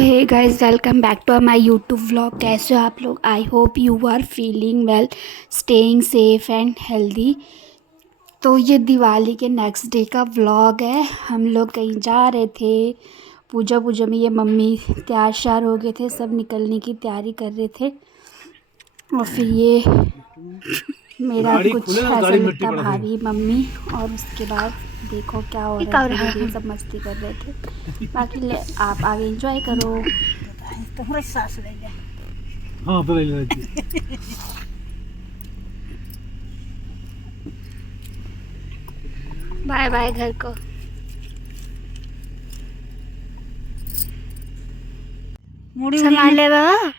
Hey guys, welcome back to my YouTube vlog. कैसे हो आप लोग? I hope you are feeling well, staying safe and healthy. तो ये दिवाली के नेक्स्ट डे का व्लॉग है। हम लोग कहीं जा रहे थे पूजा में। ये मम्मी तैयार श्यार हो गए थे, सब निकलने की तैयारी कर रहे थे। और फिर ये मेरा कुछ ऐसा लगता भाभी मम्मी, और उसके बाद देखो क्या हो रहा है। ये सब मस्ती कर रहे थे। बाकी ले आप आगे एंजॉय करो। तुम्हारे सास ले ले। हाँ तो ले ले। बाय बाय घर को। संभाले बाबा।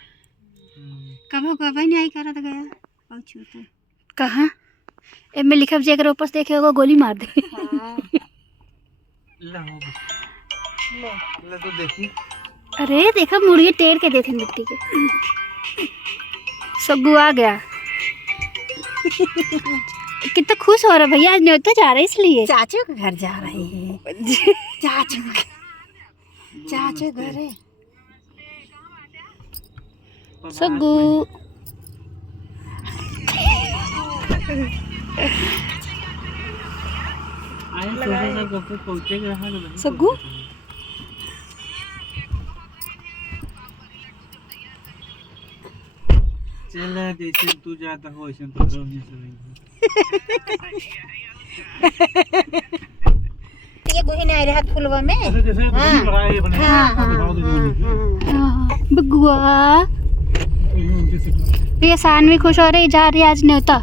कभी कभी नहीं आई करा तो गया पहुंचो तो कहाँ ए में लिखा जे अगर ऊपर से देखे होगा गोली मार दे। हां ले तो देखी। अरे देखा मुर्गी टेर के देखे मिट्टी के। सग्गू आ गया। कितना खुश हो रहा भैया, आज न्योता जा रहा है इसलिए। चाचू के घर जा रहे हैं। चाचू घर है। सग्गू सग्गू चल जैसे तू जाता हो वैसे तो रोने से ये गुही नहीं रहा फुलवा में। जैसे लगाए बने। बगुआ ये सानवी खुश हो रही, जा रही आज न्योता।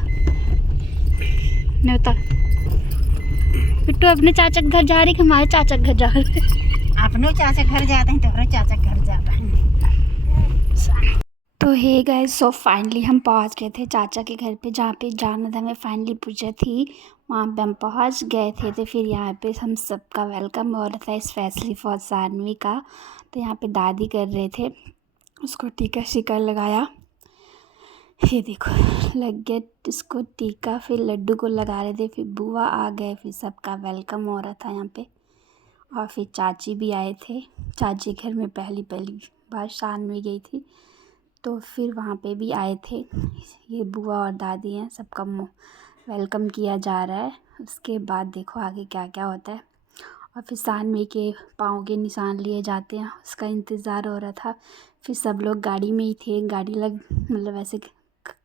बिट्टू अपने चाचा के घर जा रही कि हमारे चाचा के घर जा रही? अपनों चाचा घर जाते हैं तो चाचा घर जाता है। तो हे गाइस, सो फाइनली हम पहुंच गए थे चाचा के घर पे, जहाँ पे जाना था हमें। फाइनली पूजा थी, वहाँ पे हम पहुंच गए थे। तो फिर यहाँ पे हम सबका वेलकम हो रहा था, स्पेशली फॉर सानवी का। तो यहाँ पे दादी कर रहे थे, उसको टीका शिका लगाया। ये देखो लग गया इसको टीका। फिर लड्डू को लगा रहे थे, फिर बुआ आ गए, फिर सबका वेलकम हो रहा था यहाँ पे। और फिर चाची भी आए थे। चाची घर में पहली बार सानवी गई थी, तो फिर वहाँ पे भी आए थे। ये बुआ और दादी हैं, सबका वेलकम किया जा रहा है। उसके बाद देखो आगे क्या क्या होता है। और फिर सानवी के पाँव के निशान लिए जाते हैं, उसका इंतज़ार हो रहा था। फिर सब लोग गाड़ी में ही थे, गाड़ी मतलब ऐसे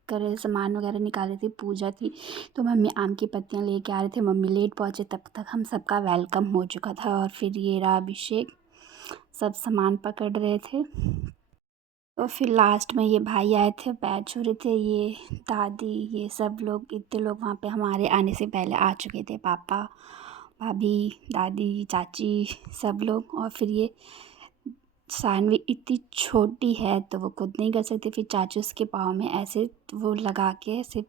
करे सामान वगैरह निकाले थे। पूजा थी तो मम्मी आम की पत्तियाँ लेके आ रहे थे। मम्मी लेट पहुँचे, तब तक हम सबका वेलकम हो चुका था। और फिर ये रहा अभिषेक, सब सामान पकड़ रहे थे। तो फिर लास्ट में ये भाई आए थे, पैर छू रहे थे। ये दादी, ये सब लोग, इतने लोग वहाँ पे हमारे आने से पहले आ चुके थे। पापा, भाभी, दादी, चाची, सब लोग। और फिर ये सानवी इतनी छोटी है तो वो खुद नहीं कर सकती। फिर चाचू उसके पाँव में ऐसे वो लगा के, ऐसे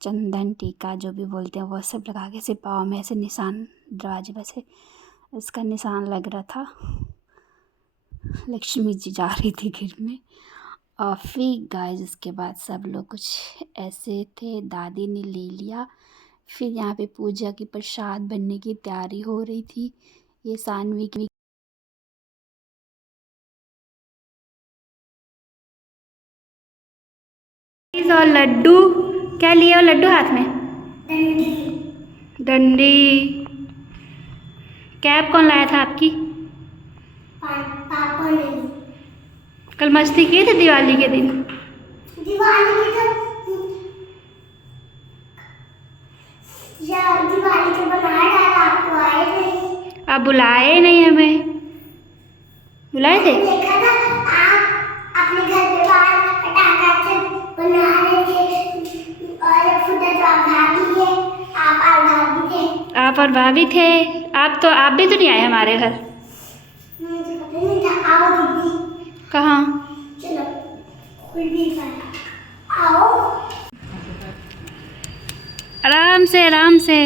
चंदन टीका जो भी बोलते हैं वो सब लगा के, ऐसे पाँव में ऐसे निशान, दरवाजे पर से इसका निशान लग रहा था। लक्ष्मी जी जा रही थी घर में। और फिर गाइस उसके बाद सब लोग कुछ ऐसे थे, दादी ने ले लिया। फिर यहाँ पे पूजा की प्रसाद बनने की तैयारी हो रही थी। ये सानवी की और लड्डू, क्या लिया लड्डू हाथ में? डंडी। कैप कौन लाया था आपकी? पापा ने। कल मस्ती किए थे दिवाली के दिन? दिवाली के बनाया डाला, आपको आए नहीं। आप बुलाए नहीं हमें। बुलाए थे? देखा था आप अपने घर पे बाहर पटाखा से बना रहे थे और फुटा तो आप भाभी है, आप और भाभी थे। आप और भाभी थे। आप भी तो नहीं आए हमारे घर। मुझे पता नहीं था। आओ दीदी। कहाँ? चलो कोई भी आओ। आराम से आराम से।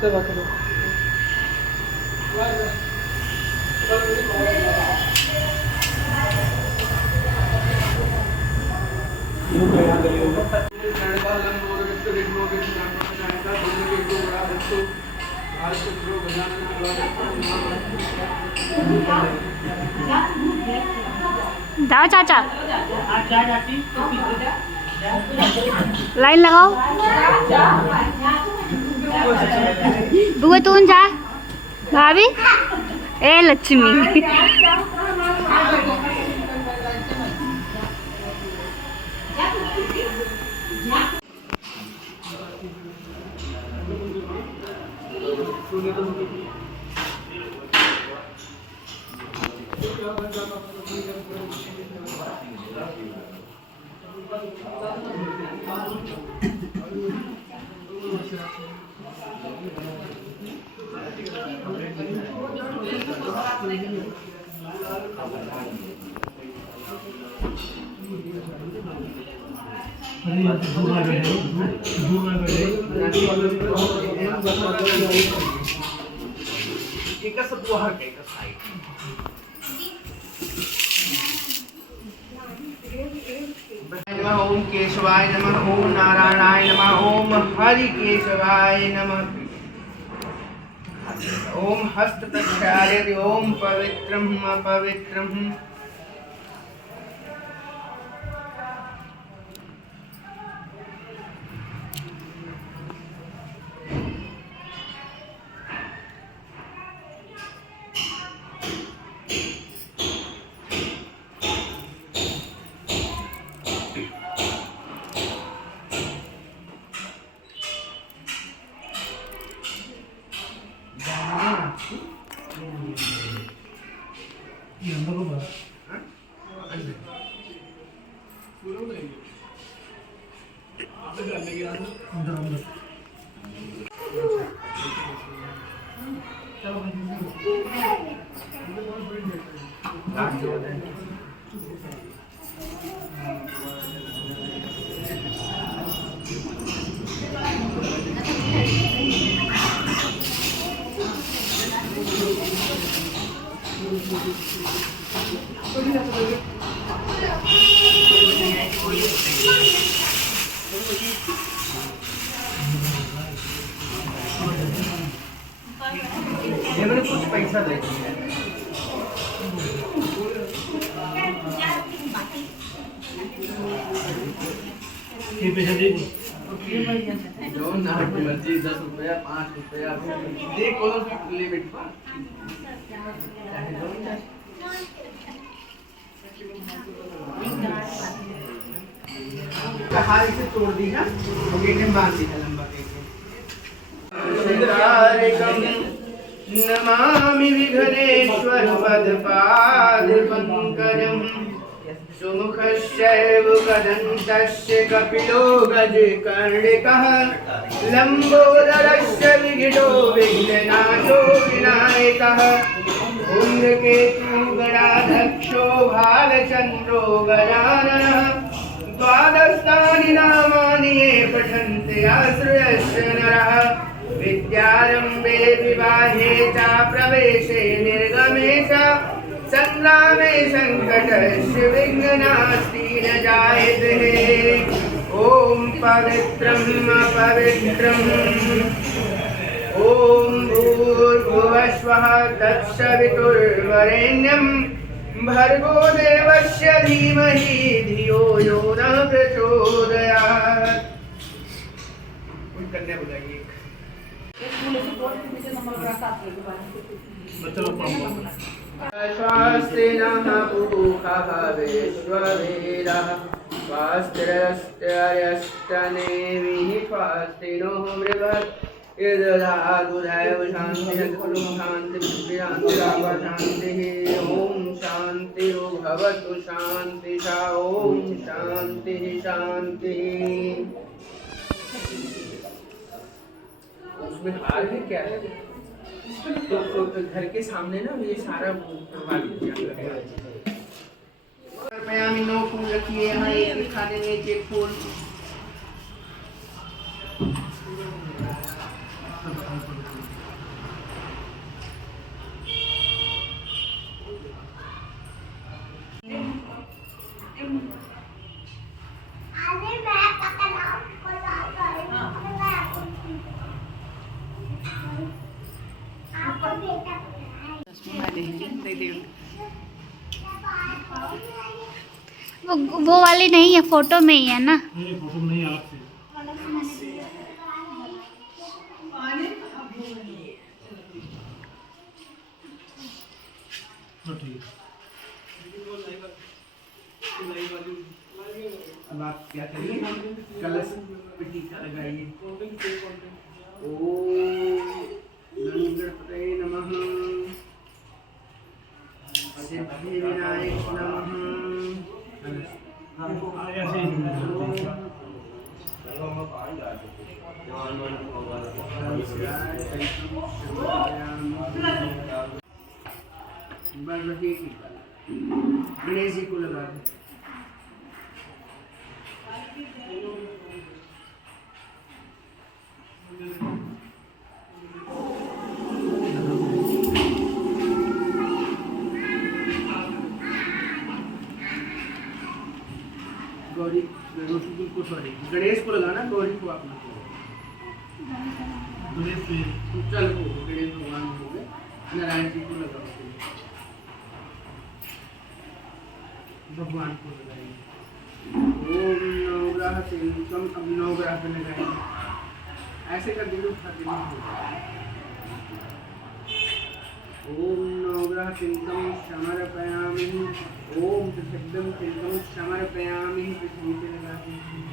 चलो जाओ चाचा, लाइन लगाओ। बुआ तू जा, भाभी ए लक्ष्मी। ओम केशवाय नमः, ओम नारायणाय नमः, ओम हरि केशवाय नमः, ओम हस्त प्रक्षाल्यते, ओम पवित्रम अपवित्रम। ये मैंने कुछ पैसा दे दिया। ये पैसा दे दी जो ना मर्जी 10 रुपया 5 रुपया दे कोनो लिमिट पर हाथ से तोड़ दी ना वो गेट में बांध दी लंबा नमामि विघ्नेश्वर पदपाद पंकजं सुमुखश्चैव कदन्तस्य कपिलो गजकर्णिकः लम्बोदरस्य विघ्नो विघ्ननाशो विनायकः धूम्रकेतु गणाध्यक्षो भालचन्द्रो गजाननः द्वादशानि नामानि ये पठन्ति आश्रयस्य नरः विद्यारम्भे विवाहे च प्रवेशे निर्गमे च संग्रामे संकटस्य विघ्नास्ति न जायते। ॐ पवित्रम् अपवित्रम् ॐ भूर्भुवस्वः तत्सवितुर्वरेण्यं भर्गो देवस्य धीमहि धियो यो न प्रचोदयात्। कन्या बुलाइए। शास्त्रिणः पूखः विश्ववेदः स्वास्त्रस्त्यर्यस्तनेमिः स्वास्तिनो मृगः यदधातुदैव शान्तिः कुरुम शान्तिः ॐ शान्तिर्भवतु शान्तिः ॐ शान्तिः शान्तिः। उसमें हार है क्या है तो घर के सामने ना ये सारा करवा लीजिए। कृपया में 9 फूल रखिए यहाँ एक खाने में एक फूल। वो वाली नहीं है, फोटो में ही है ना। नहीं फोटो में नहीं, अलग से। तो ठीक है। अब आप क्या करिए, कलश पे टीका लगाइए। ओम गणपतये नमः, सिद्धिविनायक नमः। ऐसे ही बस रखिए कि गणेश जी को लगा दो। गौरी रोटी को, सॉरी गणेश को लगाना, गौरी को आप लोग चल को गणेश भगवान हो गए, नारायण जी को लगाओ, भगवान को लगाइए। ओम नवग्रह तिलकम, अब नवग्रह पे लगाइए, ऐसे कर दीजिए, उठा के नहीं होगा। ओम नवग्रह तिलकम समर्पयामि, ओम त्रिशब्दम तिलकम समर्पयामि, पृथ्वी पे लगा दीजिए।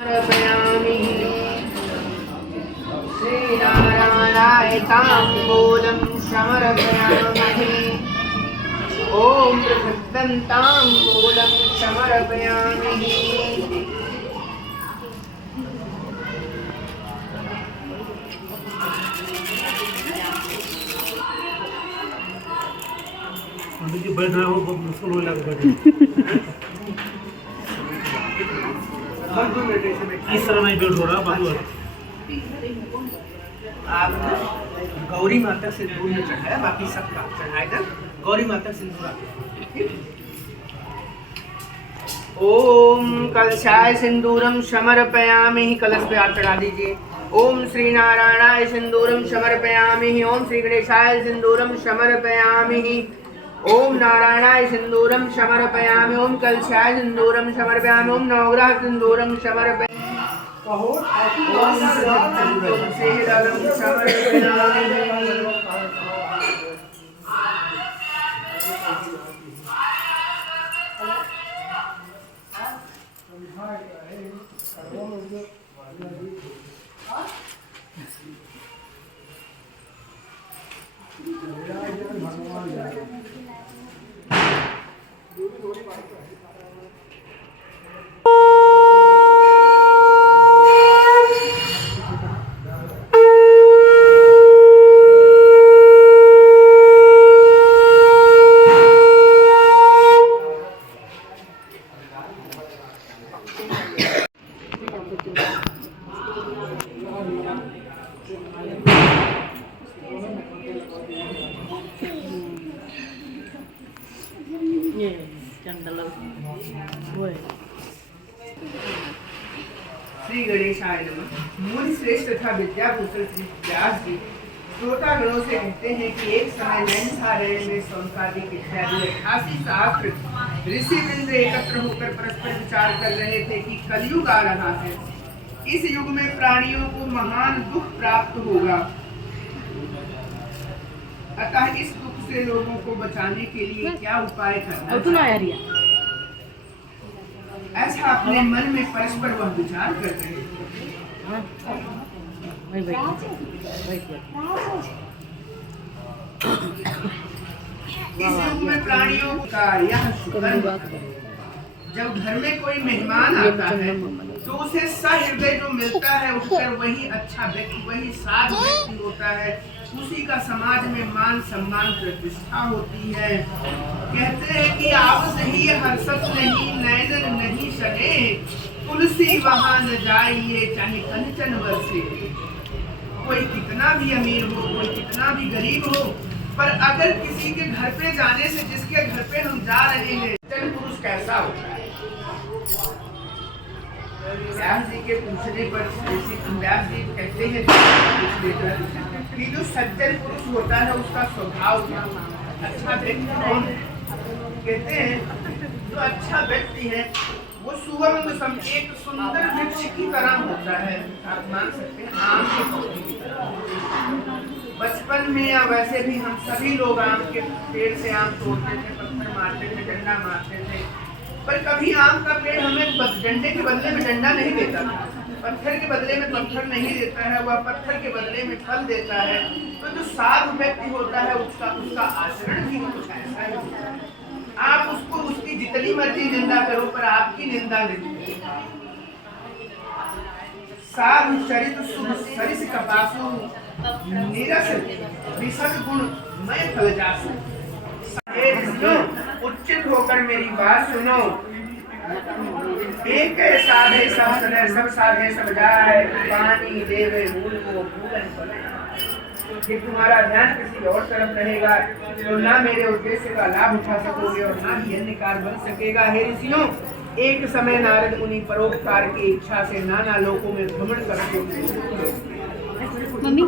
समर्पयामि श्रीनारायणाय ताम्बूलं समर्पयामि, ओम त्रिशब्दं ताम्बूलं समर्पयामि। पंडित जी बैठ रहे हो, मुश्किल हो लग बैठे। इस तरह नहीं बैठ हो रहा बाबू। आप गौरी माता से दूर में चढ़ाया, बाकी सब काम चढ़ाएगा, गौरी माता से दूर। ओम कलशाय सिंदूरम समर्पयामि, कलश पे आप चढ़ा दीजिए। ओम श्री नारायणाय सिंदूरम समर्पयामि, ओम श्री गणेशाय सिंदूरम समर्पयामि, ओम नारायणाय सिंदूरम समर्पयामि, ओम कलशाय सिंदूरम समर्पयामि, ओम नवग्रह सिंदूरम समर्पयामि। ओम तुलसीदलम समर्पयामि। श्री गणेशाय नमः। मुनि श्रेष्ठ तथा विद्याभूषण श्री व्यास जी श्रोतागणों से कहते हैं कि एक समय नैमिषारण्य में सौनकादिक इत्यादि 88 शास्त्र ऋषिवृंद एकत्र होकर परस्पर विचार कर रहे थे कि कलयुग आ रहा है, इस युग में प्राणियों को महान दुख प्राप्त होगा, अतः इस दुख से लोगों को बचाने के लिए क्या उपाय करना चाहिए। ऐसा अपने मन में परस्पर वह विचार कर रहे थे। इस युग में प्राणियों का यह कर्म, जब घर में कोई मेहमान आता है तो उसे सहृदय जो मिलता है, उसकर वही अच्छा व्यक्ति, वही साध व्यक्ति होता है, उसी का समाज में मान सम्मान प्रतिष्ठा होती है। कहते हैं कि आवस ही हर्षत नहीं, नैनन नहीं सने, तुलसी वहां न जाइए चाहे कंचन वर्षे। कोई कितना भी अमीर हो, कोई कितना भी गरीब हो, पर अगर किसी के घर पे जाने से, जिसके घर पे हम जा रहे हैं, जन पुरुष कैसा होता है। व्यास जी के पूछने पर व्यास जी कहते हैं कि जो सज्जन पुरुष होता है उसका स्वभाव अच्छा व्यक्ति कौन है? कहते हैं जो अच्छा व्यक्ति है वो सुवर्ण सम एक सुंदर वृक्ष की तरह होता है। आप मान सकते हैं आम के पौधे की तरह। बचपन में या वैसे भी हम सभी लोग आम के पेड़ से आम तोड़ते थे, पत्थर मारते थे, डंडा मारते थे, पर कभी आम का पेड़ हमें डंडे के बदले में डंडा नहीं देता था, पत्थर के बदले में पत्थर नहीं देता है, वह पत्थर के बदले में फल देता है। तो जो साधु व्यक्ति होता है उसका आचरण भी कुछ ऐसा ही होता है। आप उसको उसकी जितनी मर्जी निंदा करो पर आपकी निंदा नहीं। साधु चरित्र शुभ सरिस कपासु निरस विसद गुण मैं फल जासु। उच्चित होकर मेरी बात सुनो। एक साधे सब सदे सब साधे सब जाए, पानी देवे मूल को भूलन पड़े। कि तुम्हारा ध्यान किसी और तरफ रहेगा तो ना मेरे उद्देश्य का लाभ उठा सकोगे और ना ही अन्य कार्य बन सकेगा। हे ऋषियों, एक समय नारद मुनि परोपकार की इच्छा से नाना लोकों में भ्रमण करते मम्मी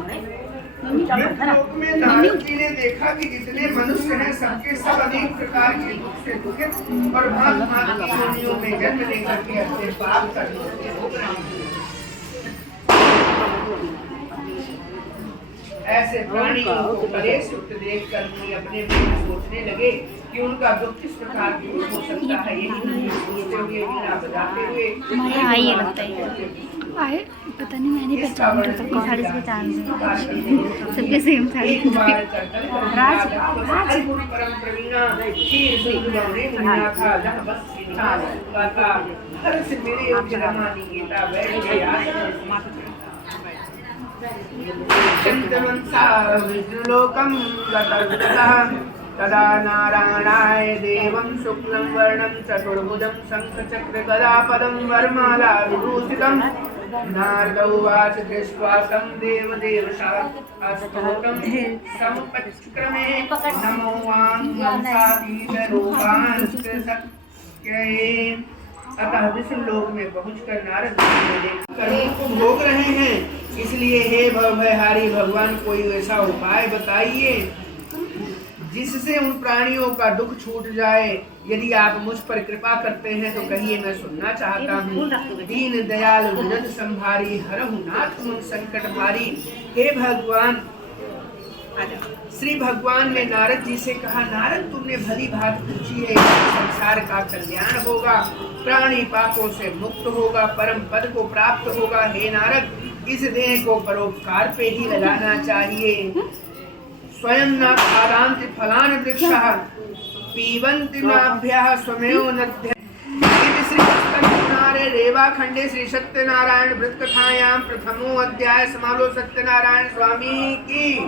लोक में नारद जी ने देखा कि जितने मनुष्य हैं सबके सब अनेक प्रकार के दुख से दुखित और भांति भांति की योनियों में जन्म लेकर के अपने पाप करते। ऐसे प्राणियों को कलेश युक्त देखकर मुनि अपने मन में सोचने लगे कि उनका दुख किस प्रकार की हो सकता है। यही सोचते हुए वीणा बजाते हुए हमारे यहाँ ये लगता है आए, पता नहीं मैंने पहचान तो सबकी साड़ी से पहचान सबके सेम साड़ी। राज परम प्रवीणा खीर सुगुणे मुन्ना था जह बस गाता हर से मेरे योग्य रमानी गीता बैठ गई आसन चंद्रमंसा विष्णुलोकं गतः तदा नारायणाय देवं शुक्लं वर्णं चतुर्भुजं शंखचक्रगदापदं वरमाला विभूषितं। नारद उवाच दृष्ट्वा तं देवदेवतास्तोत्रं समुपचक्रमे नमो वांसातीतरूपांस्तशक्यये। अतः विष्णु लोक में पहुंचकर नारद कर्मों को भोग रहे हैं, इसलिए हे भवभयहारी भगवान कोई ऐसा उपाय बताइए जिससे उन प्राणियों का दुख छूट जाए। यदि आप मुझ पर कृपा करते हैं तो कहिए, मैं सुनना चाहता हूँ। दीन दयाल विनत संभारी हरहु नाथ मुन संकट भारी। हे भगवान, श्री भगवान ने नारद जी से कहा, नारद तुमने भली बात पूछी है, संसार का कल्याण होगा, प्राणी पापों से मुक्त होगा, परम पद को प्राप्त होगा। हे नारद, इस देह को परोपकार पे ही लगाना चाहिए। स्वयं न खादान्ति फलानि वृक्षः पीबन्ति नाभ्यः स्वमेव नद्यः। श्री रेवा खंडे श्री सत्यनारायण व्रत कथायां प्रथमो अध्याय समालो सत्यनारायण स्वामी की।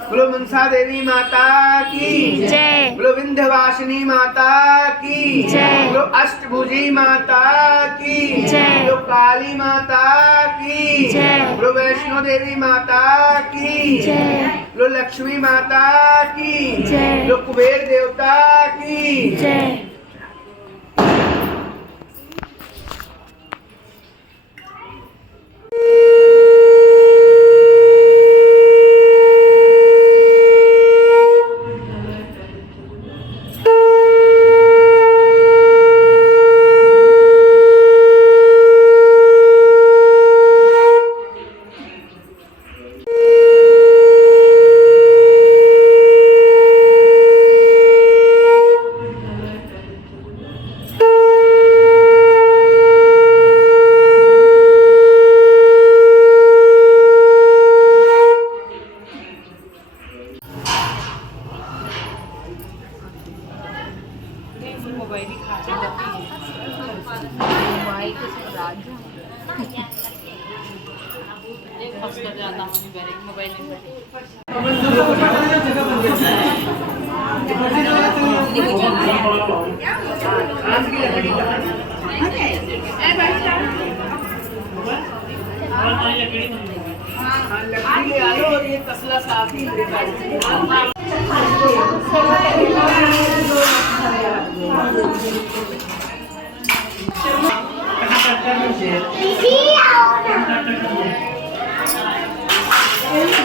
बोलो मनसा देवी माता की जय। बोलो विंध्यवासिनी माता की जय। बोलो अष्टभुजी माता की जय। बोलो काली माता की जय। बोलो वैष्णो देवी माता की जय। बोलो लक्ष्मी माता की जय। बोलो कुबेर देवता की जय।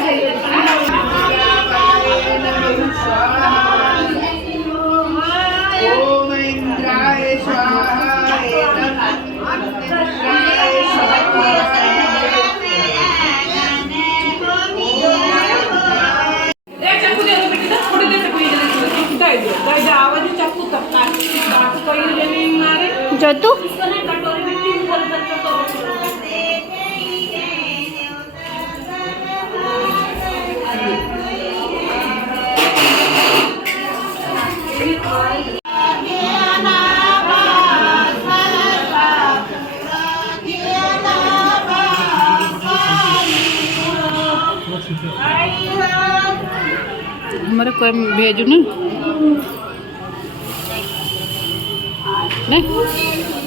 Yeah. ओम इंद्राय स्वाहा इंद्राय ज्योतू हमारे कोई भेजू ना नहीं